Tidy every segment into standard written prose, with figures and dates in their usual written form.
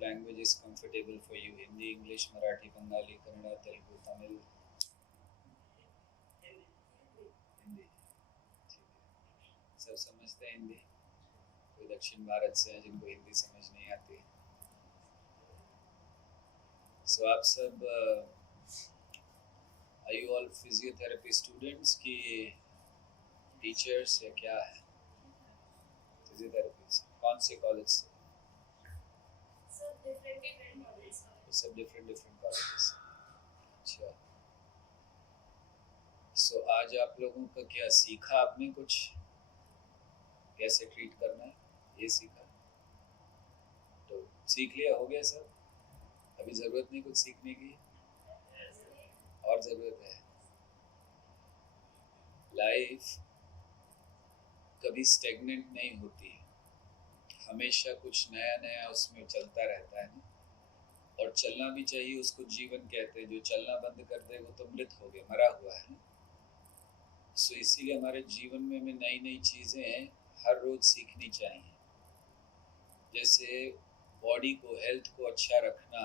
language is comfortable for you? Hindi, English, Marathi, Bengali, Kannada, Telugu, Tamil? Hindi, ठीक है। सब समझते हैं हिंदी? कोई दक्षिण भारत से है जिनको हिंदी समझ नहीं आती? सो आप सब are you all physiotherapy students की टीचर्स या क्या है? फिजियोथेरेपी से कौन से कॉलेज से? सब डिफरेंट कॉलेज से। अच्छा, सो आज आप लोगों का क्या सीखा आपने? कुछ कैसे ट्रीट करना है ये सीखा? तो सीख लिया, हो गया सब? अभी ज़रूरत नहीं कुछ सीखने की, और ज़रूरत है। लाइफ कभी स्टेगनेंट नहीं होती, हमेशा कुछ नया नया उसमें चलता रहता है ना। और चलना भी चाहिए, उसको जीवन कहते हैं। जो चलना बंद कर दे वो तो मृत हो गया, मरा हुआ है। सो इसीलिए हमारे जीवन में हमें नई नई चीज़ें हर रोज़ सीखनी चाहिए। जैसे बॉडी को, हेल्थ को अच्छा रखना,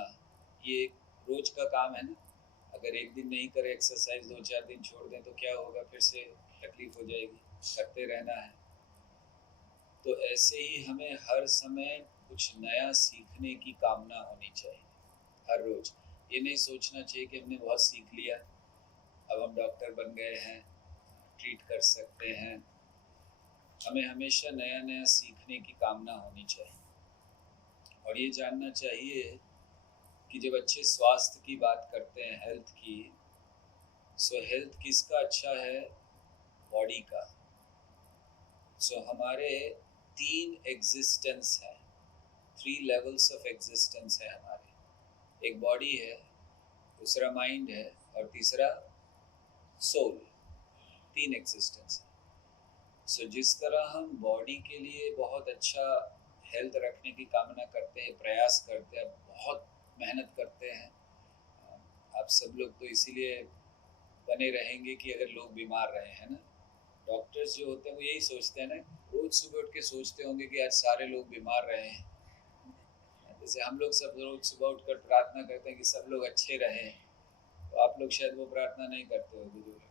ये एक रोज़ का काम है ना। अगर एक दिन नहीं करें एक्सरसाइज, 2-4 दिन छोड़ दें तो क्या होगा? फिर से तकलीफ हो जाएगी। करते रहना है। तो ऐसे ही हमें हर समय कुछ नया सीखने की कामना होनी चाहिए हर रोज़। ये नहीं सोचना चाहिए कि हमने बहुत सीख लिया, अब हम डॉक्टर बन गए हैं, ट्रीट कर सकते हैं। हमें हमेशा नया नया सीखने की कामना होनी चाहिए। और ये जानना चाहिए कि जब अच्छे स्वास्थ्य की बात करते हैं, हेल्थ की, सो हेल्थ किसका अच्छा है? बॉडी का। सो हमारे 3 एग्जिस्टेंस हैं, 3 लेवल्स ऑफ एग्जिस्टेंस है हमारे। एक बॉडी है, दूसरा माइंड है, और तीसरा सोल। 3 एग्जिस्टेंस है। सो जिस तरह हम बॉडी के लिए बहुत अच्छा हेल्थ रखने की कामना करते हैं, प्रयास करते हैं, बहुत मेहनत करते हैं, आप सब लोग तो इसीलिए बने रहेंगे कि अगर लोग बीमार रहे हैं ना। डॉक्टर्स जो होते हैं वो यही सोचते हैं ना, रोज सुबह उठ के सोचते होंगे कि आज सारे लोग बीमार रहे हैं। जैसे हम लोग सब रोज सुबह उठकर प्रार्थना करते हैं कि सब लोग अच्छे रहें, तो आप लोग शायद वो प्रार्थना नहीं करते होंगे जो लोग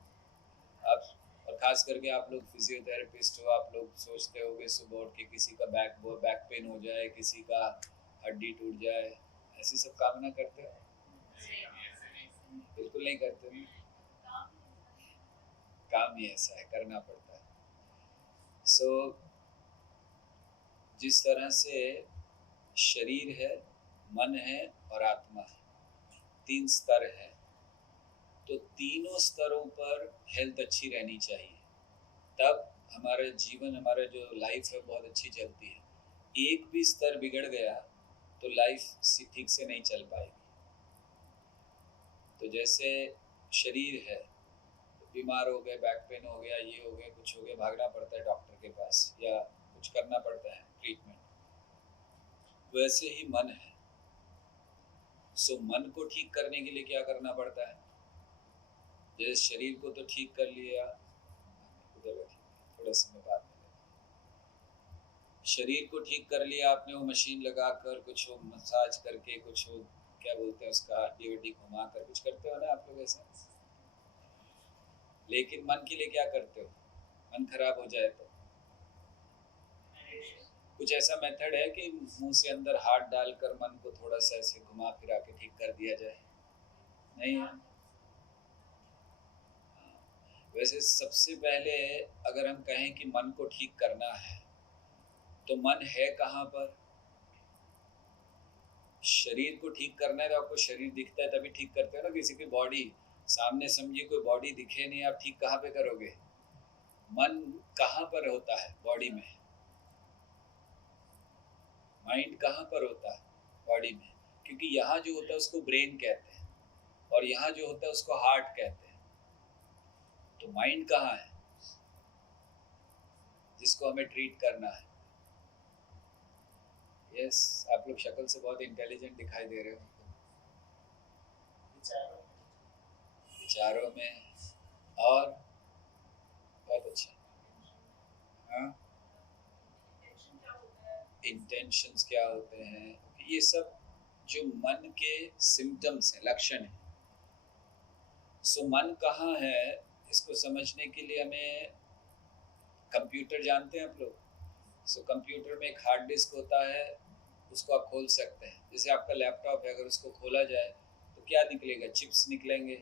आप, और ख़ास करके आप लोग फिजियोथेरेपिस्ट हो, आप लोग सोचते होंगे सुबह उठ के किसी का बैक पेन हो जाए, किसी का हड्डी टूट जाए, ऐसी सब कामना करते हो? बिल्कुल नहीं करते। काम ही ऐसा है, करना पड़ता है। सो जिस तरह से शरीर है, मन है और आत्मा है, 3 स्तर है। तो तीनों स्तरों पर हेल्थ अच्छी रहनी चाहिए, तब हमारा जीवन, हमारा जो लाइफ है बहुत अच्छी चलती है। एक भी स्तर बिगड़ गया तो लाइफ ठीक से नहीं चल पाएगी। तो जैसे शरीर है, तो बीमार हो गए, बैक पेन हो गया, ये हो गया, कुछ हो गया, भागना पड़ता है डॉक्टर के पास या कुछ करना पड़ता है ट्रीटमेंट। वैसे ही मन है। सो मन को ठीक करने के लिए क्या करना पड़ता है? जैसे शरीर को तो ठीक कर लिया, उधर थोड़ा समय बाद में, शरीर को ठीक कर लिया आपने, वो मशीन लगा कर, कुछ वो मसाज करके, कुछ वो क्या बोलते हैं उसका, हड्डी वड्डी घुमा कर कुछ करते हो ना आप लोग ऐसा। लेकिन मन के लिए क्या करते हो? मन खराब हो जाए तो कुछ ऐसा मेथड है कि मुंह से अंदर हाथ डालकर मन को थोड़ा सा ऐसे घुमा फिरा के ठीक कर दिया जाए? नहीं है। वैसे सबसे पहले अगर हम कहें कि मन को ठीक करना है, तो मन है कहाँ पर? शरीर को ठीक करना है तो आपको शरीर दिखता है तभी ठीक करते हो ना। किसी की बॉडी सामने, समझिए कोई बॉडी दिखे नहीं, आप ठीक कहाँ पे करोगे? मन कहाँ पर होता है बॉडी में? माइंड कहाँ पर होता है बॉडी में? क्योंकि यहाँ जो होता है उसको ब्रेन कहते हैं, और यहाँ जो होता है उसको हार्ट कहते हैं। तो माइंड कहाँ है जिसको हमें ट्रीट करना है? यस, आप लोग शक्ल से बहुत इंटेलिजेंट दिखाई दे रहे हो। विचारों में, और बहुत अच्छा। हाँ, इंटेंशंस क्या होते हैं, ये सब जो मन के सिम्टम्स हैं, लक्षण है। सो मन कहाँ है, इसको समझने के लिए हमें कंप्यूटर जानते हैं आप लोग। सो कंप्यूटर में एक हार्ड डिस्क होता है, उसको आप खोल सकते हैं। जैसे आपका लैपटॉप है, अगर उसको खोला जाए तो क्या निकलेगा? चिप्स निकलेंगे,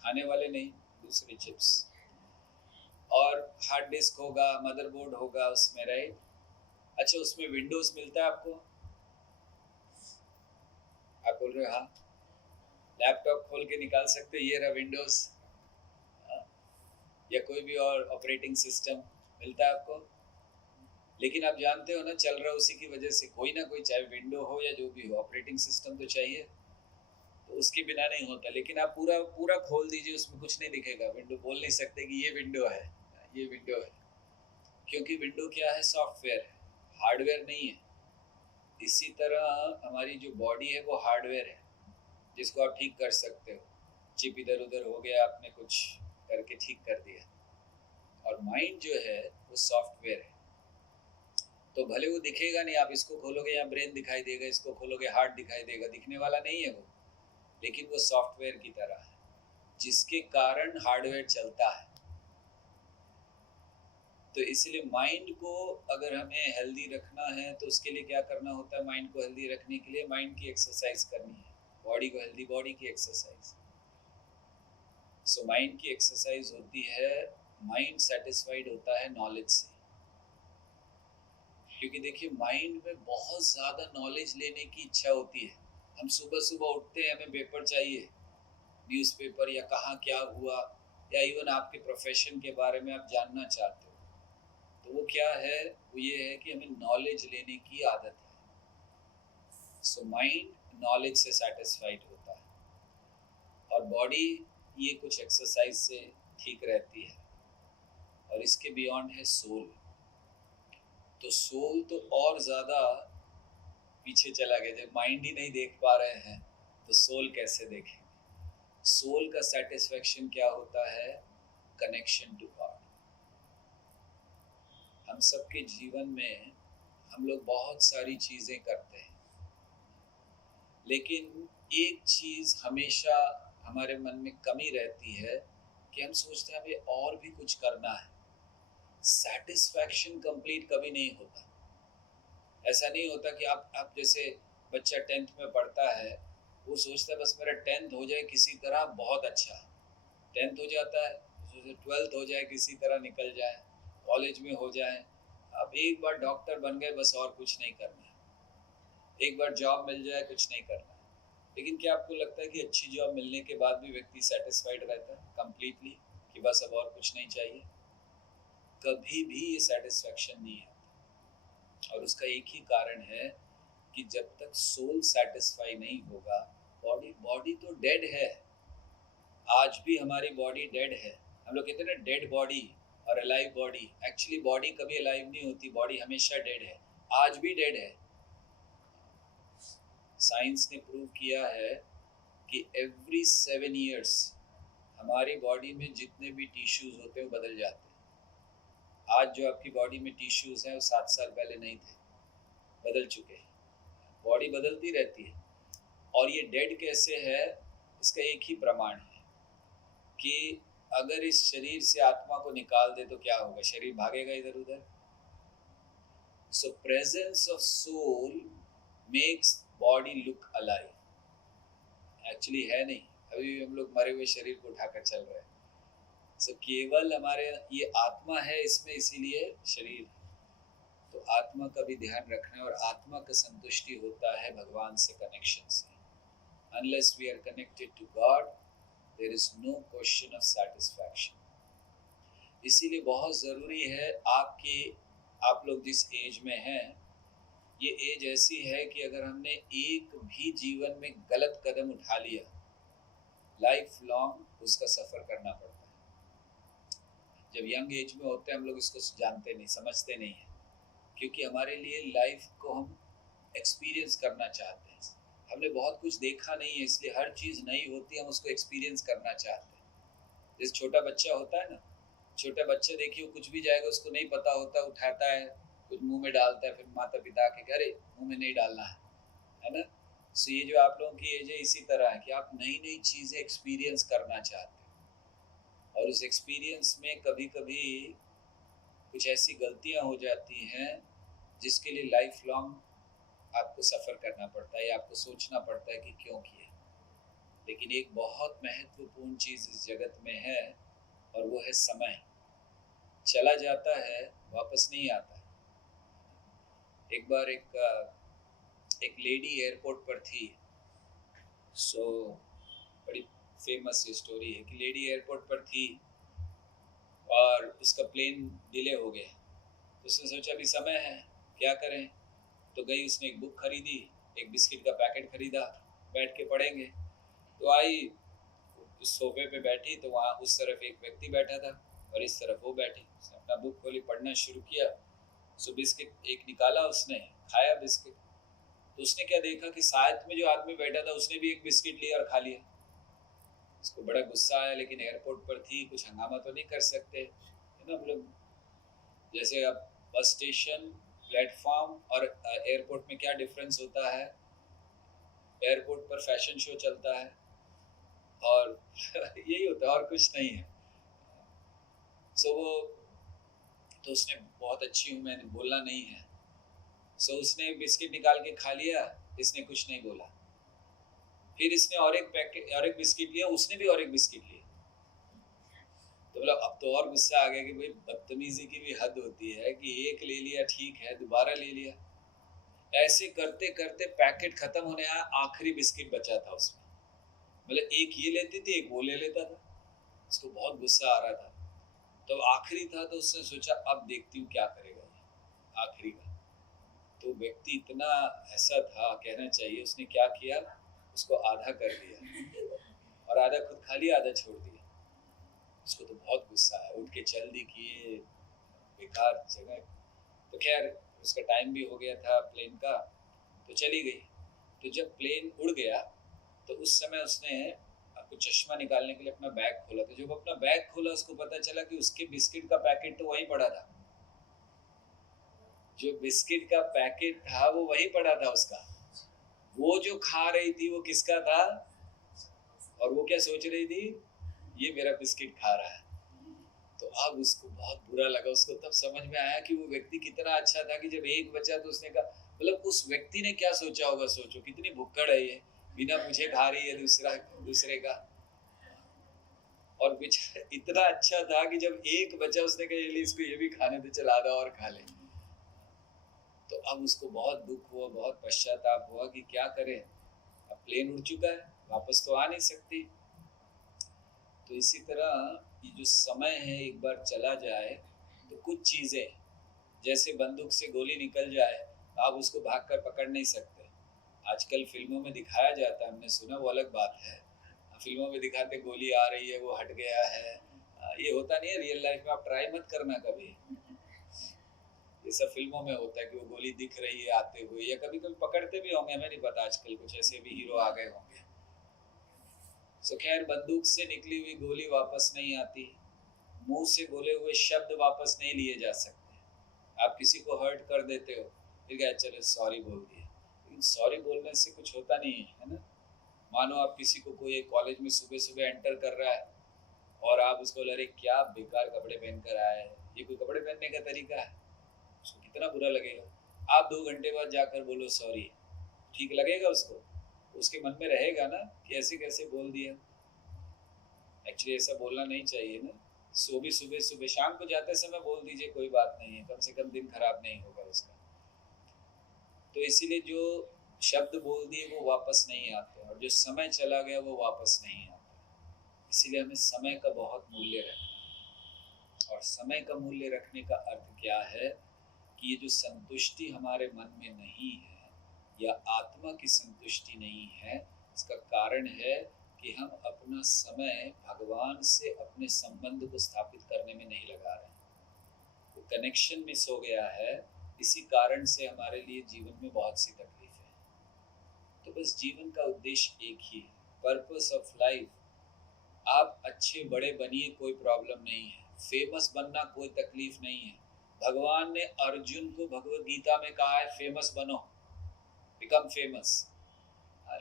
खाने वाले नहीं, दूसरे चिप्स। और हार्ड डिस्क होगा, मदरबोर्ड होगा उसमें, राइट। अच्छा, उसमें विंडोज मिलता है आपको? आप बोल रहे हो हाँ। लैपटॉप खोल के निकाल सकते, ये रहा विंडोज, या कोई भी और ऑपरेटिंग सिस्टम मिलता है आपको। लेकिन आप जानते हो ना, चल रहा है उसी की वजह से, कोई ना कोई, चाहे विंडो हो या जो भी हो, ऑपरेटिंग सिस्टम तो चाहिए। तो उसके बिना नहीं होता। लेकिन आप पूरा पूरा खोल दीजिए, उसमें कुछ नहीं दिखेगा। विंडो बोल नहीं सकते कि ये विंडो है, ये विंडो है, क्योंकि विंडो क्या है? सॉफ्टवेयर है, हार्डवेयर नहीं है। इसी तरह हमारी जो बॉडी है वो हार्डवेयर है, जिसको आप ठीक कर सकते हो। चिप इधर उधर हो गया, आपने कुछ करके ठीक कर दिया। और माइंड जो है वो सॉफ्टवेयर है। तो भले वो दिखेगा नहीं, आप इसको खोलोगे यहाँ ब्रेन दिखाई देगा, इसको खोलोगे हार्ट दिखाई देगा, दिखने वाला नहीं है वो, लेकिन वो सॉफ्टवेयर की तरह है, जिसके कारण हार्डवेयर चलता है। तो इसलिए माइंड को अगर हमें हेल्दी रखना है तो उसके लिए क्या करना होता है? माइंड को हेल्दी रखने के लिए माइंड की एक्सरसाइज करनी है। बॉडी को हेल्दी, बॉडी की एक्सरसाइज। सो माइंड की एक्सरसाइज होती है, माइंड सेटिस्फाइड होता है नॉलेज से। क्योंकि देखिए, माइंड में बहुत ज़्यादा नॉलेज लेने की इच्छा होती है। हम सुबह सुबह उठते हैं, हमें पेपर चाहिए, न्यूज़पेपर, या कहाँ क्या हुआ, या इवन आपके प्रोफेशन के बारे में आप जानना चाहते हो। तो वो क्या है? वो ये है कि हमें नॉलेज लेने की आदत है। सो माइंड नॉलेज से सेटिस्फाइड होता है, और बॉडी ये कुछ एक्सरसाइज से ठीक रहती है। और इसके बियॉन्ड है सोल। तो सोल तो और ज़्यादा पीछे चला गया। जब माइंड ही नहीं देख पा रहे हैं तो सोल कैसे देखेंगे? सोल का सेटिस्फेक्शन क्या होता है? Connection to God. हम सबके जीवन में हम लोग बहुत सारी चीज़ें करते हैं, लेकिन एक चीज़ हमेशा हमारे मन में कमी रहती है कि हम सोचते हैं हमें और भी कुछ करना है। सेटिस्फैक्शन कंप्लीट कभी नहीं होता। ऐसा नहीं होता कि आप जैसे बच्चा 10th में पढ़ता है, वो सोचता है बस मेरा 10th हो जाए किसी तरह, बहुत अच्छा। 10th हो जाता है, सोचते 12th हो जाए किसी तरह, निकल जाए, कॉलेज में हो जाए, अब एक बार डॉक्टर बन गए, बस और कुछ नहीं करना है, एक बार जॉब मिल जाए, कुछ नहीं करना है। लेकिन क्या आपको लगता है कि अच्छी जॉब मिलने के बाद भी व्यक्ति सेटिस्फाइड रहता है कंप्लीटली, कि बस अब और कुछ नहीं चाहिए? कभी भी ये सेटिस्फैक्शन नहीं है। और उसका एक ही कारण है कि जब तक सोल सेटिस्फाई नहीं होगा, बॉडी बॉडी तो डेड है। आज भी हमारी बॉडी डेड है। हम लोग कहते हैं ना डेड बॉडी और अलाइव बॉडी। एक्चुअली बॉडी कभी अलाइव नहीं होती, बॉडी हमेशा डेड है, आज भी डेड है। साइंस ने प्रूव किया है कि एवरी 7 ईयर्स हमारी बॉडी में जितने भी टिश्यूज होते हैं वो बदल जाते हैं। आज जो आपकी बॉडी में टिश्यूज हैं वो 7 साल पहले नहीं थे, बदल चुके हैं। बॉडी बदलती रहती है। और ये डेड कैसे है? इसका एक ही प्रमाण है कि अगर इस शरीर से आत्मा को निकाल दे तो क्या होगा? शरीर भागेगा इधर उधर। So presence of soul makes body look alive. Actually है नहीं, अभी भी हम लोग मरे हुए शरीर को उठाकर चल रहे हैं। सो केवल हमारे ये आत्मा है इसमें, इसीलिए शरीर। तो आत्मा का भी ध्यान रखना है, और आत्मा का संतुष्टि होता है भगवान से कनेक्शन से। Unless we are connected to God, there is no question of satisfaction. इसीलिए बहुत ज़रूरी है आप लोग जिस एज में हैं, ये एज ऐसी है कि अगर हमने एक भी जीवन में गलत कदम उठा लिया, लाइफ लॉन्ग उसका सफ़र करना पड़ता है। जब यंग एज में होते हैं हम लोग इसको जानते नहीं, समझते नहीं हैं, क्योंकि हमारे लिए लाइफ को हम एक्सपीरियंस करना चाहते हैं। हमने बहुत कुछ देखा नहीं है, इसलिए हर चीज़ नई होती है, हम उसको एक्सपीरियंस करना चाहते हैं। जैसे छोटा बच्चा होता है ना, छोटा बच्चा देखिए वो कुछ भी जाएगा, उसको नहीं पता होता, उठाता है, कुछ मुंह में डालता है, फिर माता पिता के कह रहे मुंह में नहीं डालना है ना। सो ये जो आप लोगों की एज है इसी तरह है कि आप नई नई चीज़ें एक्सपीरियंस करना चाहते हो, और उस एक्सपीरियंस में कभी कभी कुछ ऐसी गलतियां हो जाती हैं जिसके लिए लाइफ लॉन्ग आपको सफ़र करना पड़ता है या आपको सोचना पड़ता है कि क्यों किया। लेकिन एक बहुत महत्वपूर्ण चीज़ इस जगत में है, और वो है समय। चला जाता है, वापस नहीं आता है। एक बार एक लेडी एयरपोर्ट पर थी। सो बड़ी फेमस स्टोरी है कि लेडी एयरपोर्ट पर थी और उसका प्लेन डिले हो गया। तो उसने सोचा अभी समय है, क्या करें। तो गई, उसने एक बुक खरीदी, एक बिस्किट का पैकेट खरीदा, बैठ के पढ़ेंगे। तो आई, उस सोफे पे बैठी तो वहाँ उस तरफ एक व्यक्ति बैठा था और इस तरफ वो बैठी। उसने अपना बुक खोली, पढ़ना शुरू किया। सो बिस्किट एक निकाला, उसने खाया बिस्किट। तो उसने क्या देखा कि साथ में जो आदमी बैठा था उसने भी एक बिस्किट लिया और खा लिया। उसको बड़ा गुस्सा आया, लेकिन एयरपोर्ट पर थी, कुछ हंगामा तो नहीं कर सकते, है ना। हम लोग जैसे अब बस स्टेशन, प्लेटफॉर्म और एयरपोर्ट में क्या डिफरेंस होता है। एयरपोर्ट पर फैशन शो चलता है और यही होता है और कुछ नहीं है। सो वो, तो उसने बहुत अच्छी हूँ, मैंने बोलना नहीं है। सो उसने बिस्किट निकाल के खा लिया, इसने कुछ नहीं बोला। फिर इसने और एक पैकेट और एक बिस्किट लिया, उसने भी और एक बिस्किट लिया। तो मतलब अब तो और गुस्सा आ गया कि भाई बदतमीजी की भी हद होती है कि एक ले लिया ठीक है, दोबारा ले लिया। ऐसे करते करते पैकेट खत्म होने आया, आखिरी बिस्किट बचा था उसमें। मतलब एक ये लेती थी, एक वो ले लेता था। उसको बहुत गुस्सा आ रहा था। तो आखिरी था तो उसने सोचा अब देखती हूँ क्या करेगा ये आखिरी का। तो व्यक्ति इतना ऐसा था, कहना चाहिए, उसने क्या किया, उसको आधा कर दिया और आधा खुद खा लिया, आधा छोड़ दिया। उसको तो बहुत गुस्सा आया, उठ के चल दी कि ये बेकार जगह। तो खैर उसका टाइम भी हो गया था प्लेन का, तो चली गई। तो जब प्लेन उड़ गया तो उस समय उसने आपको चश्मा निकालने के लिए अपना बैग खोला। तो जब अपना बैग खोला, उसको पता चला कि उसके बिस्किट का पैकेट तो वहीं पड़ा था। जो बिस्किट का पैकेट था वो वहीं पड़ा था उसका। वो जो खा रही थी वो किसका था, और वो क्या सोच रही थी, ये मेरा बिस्किट खा रहा है। तो अब उसको बहुत बुरा लगा। उसको तब समझ में आया कि वो व्यक्ति कितना अच्छा था कि जब एक बचा तो उसने कहा, मतलब उस व्यक्ति ने क्या सोचा होगा, सोचो कितनी भुक्कड़ है ये, बिना पूछे खा रही है दूसरे का। और बेचारा इतना अच्छा था कि जब एक बचा उसने कहा ये इसको ये भी खाने दे, चल आधा और खा ले। तो अब उसको बहुत दुख हुआ, बहुत पश्चाताप हुआ कि क्या करे, अब प्लेन उड़ चुका है, वापस तो आ नहीं सकती। तो इसी तरह ये जो समय है एक बार चला जाए तो कुछ चीज़ें, जैसे बंदूक से गोली निकल जाए तो आप उसको भागकर पकड़ नहीं सकते। आजकल फिल्मों में दिखाया जाता है, हमने सुना, वो अलग बात है। फिल्मों में दिखाते गोली आ रही है, वो हट गया है, ये होता नहीं है रियल लाइफ में। आप ट्राई मत करना कभी। ये सब फिल्मों में होता है कि वो गोली दिख रही है आते हुए, या कभी कभी पकड़ते भी होंगे, हमें नहीं पता। आजकल कुछ ऐसे भी हीरो आ गए होंगे। सो खैर, बंदूक से निकली हुई गोली वापस नहीं आती, मुंह से बोले हुए शब्द वापस नहीं लिए जा सकते। आप किसी को हर्ट कर देते हो, फिर क्या, चलो सॉरी बोल दिए, लेकिन सॉरी बोलने से कुछ होता नहीं है ना। मानो आप किसी को, कोई एक कॉलेज में सुबह सुबह एंटर कर रहा है और आप उसको बोल रहे क्या बेकार कपड़े पहन कर आया है, ये कोई कपड़े पहनने का तरीका है, उसको कितना बुरा लगेगा। आप 2 घंटे बाद जाकर बोलो सॉरी, ठीक लगेगा उसको? उसके मन में रहेगा ना कि ऐसे कैसे बोल दिया। एक्चुअली ऐसा बोलना नहीं चाहिए ना। सो भी सुबह सुबह, शाम को जाते समय बोल दीजिए, कोई बात नहीं है, कम से कम दिन खराब नहीं होगा उसका। तो इसीलिए जो शब्द बोल दिए वो वापस नहीं आते, और जो समय चला गया वो वापस नहीं आता। इसीलिए हमें समय का बहुत मूल्य रखना है। और समय का मूल्य रखने का अर्थ क्या है कि ये जो संतुष्टि हमारे मन में नहीं है, या आत्मा की संतुष्टि नहीं है, इसका कारण है कि हम अपना समय भगवान से अपने संबंध को स्थापित करने में नहीं लगा रहे हैं। तो कनेक्शन मिस हो गया है। इसी कारण से हमारे लिए जीवन में बहुत सी तकलीफ है। तो बस जीवन का उद्देश्य एक ही है, पर्पस ऑफ लाइफ। आप अच्छे बड़े बनिए, कोई प्रॉब्लम नहीं है। फेमस बनना कोई तकलीफ नहीं है। भगवान ने अर्जुन को भगवत गीता में कहा है फेमस बनो, बिकम फेमस।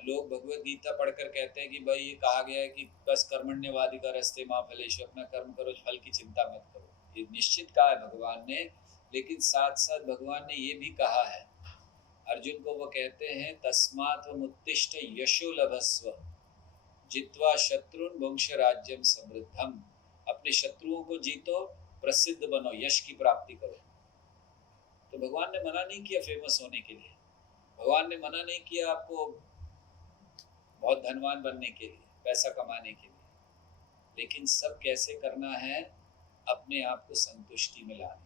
लोग भगवत गीता पढ़कर कहते हैं कि भाई ये कहा गया है कि बस कर्मण्यवाधिकारस्ते मां फलेषु, अपना कर्म करो, फल की चिंता मत करो। ये निश्चित कहा है भगवान ने, लेकिन साथ साथ भगवान ने ये भी कहा है, अर्जुन को वो कहते हैं तस्मात् मुत्तिष्ठ यशो लभस्व जित्वा शत्रुन वंश राज्यम समृद्धम। अपने शत्रुओं को जीतो, प्रसिद्ध बनो, यश की प्राप्ति करो। तो भगवान ने मना नहीं किया फेमस होने के लिए, भगवान ने मना नहीं किया आपको बहुत धनवान बनने के लिए, पैसा कमाने के लिए, लेकिन सब कैसे करना है, अपने आप को संतुष्टि में लाने के लिए।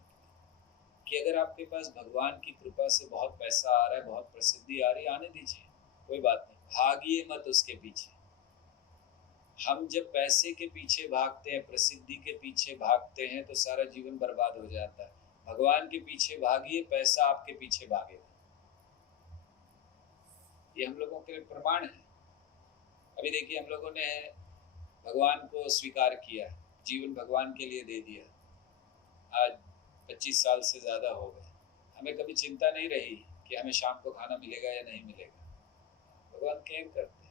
कि अगर आपके पास भगवान की कृपा से बहुत पैसा आ रहा है, बहुत प्रसिद्धि आ रही है, आने दीजिए, कोई बात नहीं, भागिए मत उसके पीछे। हम जब पैसे के पीछे भागते हैं, प्रसिद्धि के पीछे भागते हैं, तो सारा जीवन बर्बाद हो जाता है। भगवान के पीछे भागिए, पैसा आपके पीछे भागेगा। ये हम लोगों के लिए प्रमाण है। अभी देखिए, हम लोगों ने भगवान को स्वीकार किया, जीवन भगवान के लिए दे दिया, आज 25 साल से ज़्यादा हो गए, हमें कभी चिंता नहीं रही कि हमें शाम को खाना मिलेगा या नहीं मिलेगा। भगवान केयर करते हैं।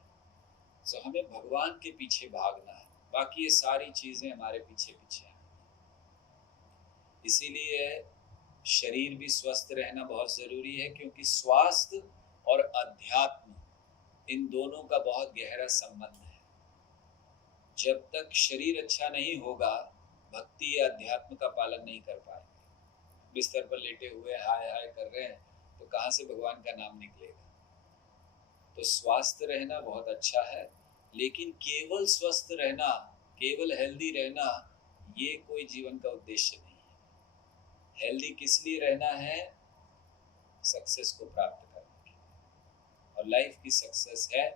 सो हमें भगवान के पीछे भागना है, बाकी ये सारी चीज़ें हमारे पीछे पीछे हैं। इसीलिए शरीर भी स्वस्थ रहना बहुत ज़रूरी है, क्योंकि स्वास्थ्य और अध्यात्म इन दोनों का बहुत गहरा संबंध है। जब तक शरीर अच्छा नहीं होगा, भक्ति या अध्यात्म का पालन नहीं कर पाएंगे। बिस्तर पर लेटे हुए हाय हाय कर रहे हैं, तो कहाँ से भगवान का नाम निकलेगा। तो स्वस्थ रहना बहुत अच्छा है, लेकिन केवल स्वस्थ रहना, केवल हेल्दी रहना, ये कोई जीवन का उद्देश्य नहीं है। हेल्दी किस लिए रहना है? सक्सेस को प्राप्त करने के लिए। और लाइफ की सक्सेस है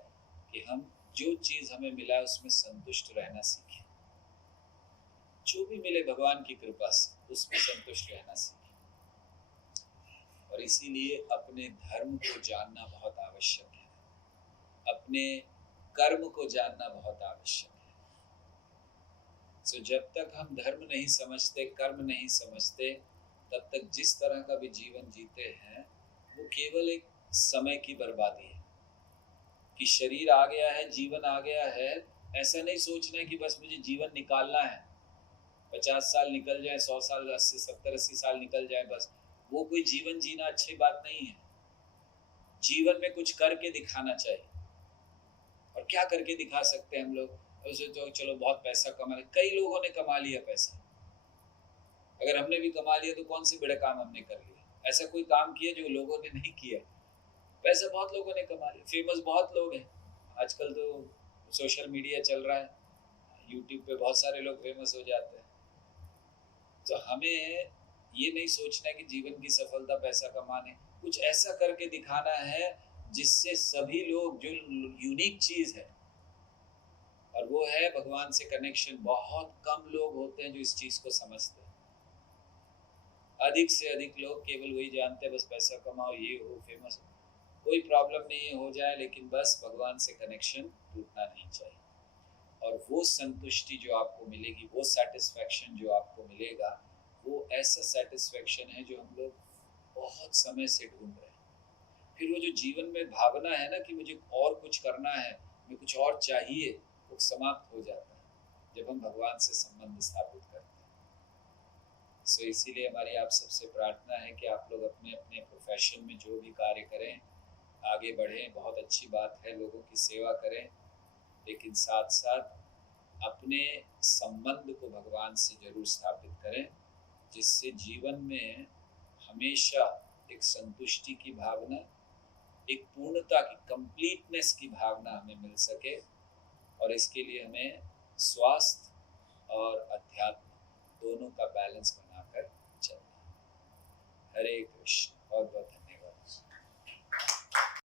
कि हम जो चीज़ हमें मिला है उसमें संतुष्ट रहना सीखें। जो भी मिले भगवान की कृपा से, उसमें संतुष्ट रहना सीखें। और इसीलिए अपने धर्म को जानना बहुत आवश्यक है, अपने कर्म को जानना बहुत आवश्यक है। सो जब तक हम धर्म नहीं समझते, कर्म नहीं समझते, तब तक जिस तरह का भी जीवन जीते हैं वो केवल एक समय की बर्बादी है। कि शरीर आ गया है, जीवन आ गया है, ऐसा नहीं सोचना है कि बस मुझे जीवन निकालना है, 50 साल निकल जाए, 100 साल, 80, 70, 80 साल निकल जाए, बस वो कोई जीवन जीना अच्छी बात नहीं है। जीवन में कुछ करके दिखाना चाहिए। और क्या करके दिखा सकते हैं हम लोग? उसे तो चलो बहुत पैसा कमा लिया, कई लोगों ने कमा लिया पैसा, अगर हमने भी कमा लिया तो कौन से बड़े काम हमने कर लिया? ऐसा कोई काम किया जो लोगों ने नहीं किया? पैसा बहुत लोगों ने कमा लिया, फेमस बहुत लोग हैं आजकल, तो सोशल मीडिया चल रहा है, यूट्यूब पे बहुत सारे लोग फेमस हो जाते हैं। तो हमें ये नहीं सोचना है कि जीवन की सफलता पैसा कमाने, कुछ ऐसा करके दिखाना है जिससे सभी लोग, जो यूनिक चीज़ है, और वो है भगवान से कनेक्शन। बहुत कम लोग होते हैं जो इस चीज़ को समझते हैं। अधिक से अधिक लोग केवल वही जानते हैं, बस पैसा कमाओ, ये हो, फेमस हो, कोई प्रॉब्लम नहीं है, हो जाए, लेकिन बस भगवान से कनेक्शन टूटना नहीं चाहिए। और वो संतुष्टि जो आपको मिलेगी, वो सेटिस्फैक्शन जो आपको मिलेगा, वो ऐसा सेटिस्फैक्शन है जो हम लोग बहुत समय से ढूंढ रहे हैं। फिर वो जो जीवन में भावना है ना कि मुझे और कुछ करना है, मुझे कुछ और चाहिए, वो समाप्त हो जाता है जब हम भगवान से संबंध स्थापित करते हैं। सो इसीलिए हमारी आप सबसे प्रार्थना है कि आप लोग अपने अपने प्रोफेशन में जो भी कार्य करें, आगे बढ़ें। बहुत अच्छी बात है, लोगों की सेवा करें, लेकिन साथ साथ अपने संबंध को भगवान से जरूर स्थापित करें, जिससे जीवन में हमेशा एक संतुष्टि की भावना, एक पूर्णता की, कंप्लीटनेस की भावना हमें मिल सके। और इसके लिए हमें स्वास्थ्य और अध्यात्म दोनों का बैलेंस बनाकर चलना। हरे कृष्ण। बहुत बहुत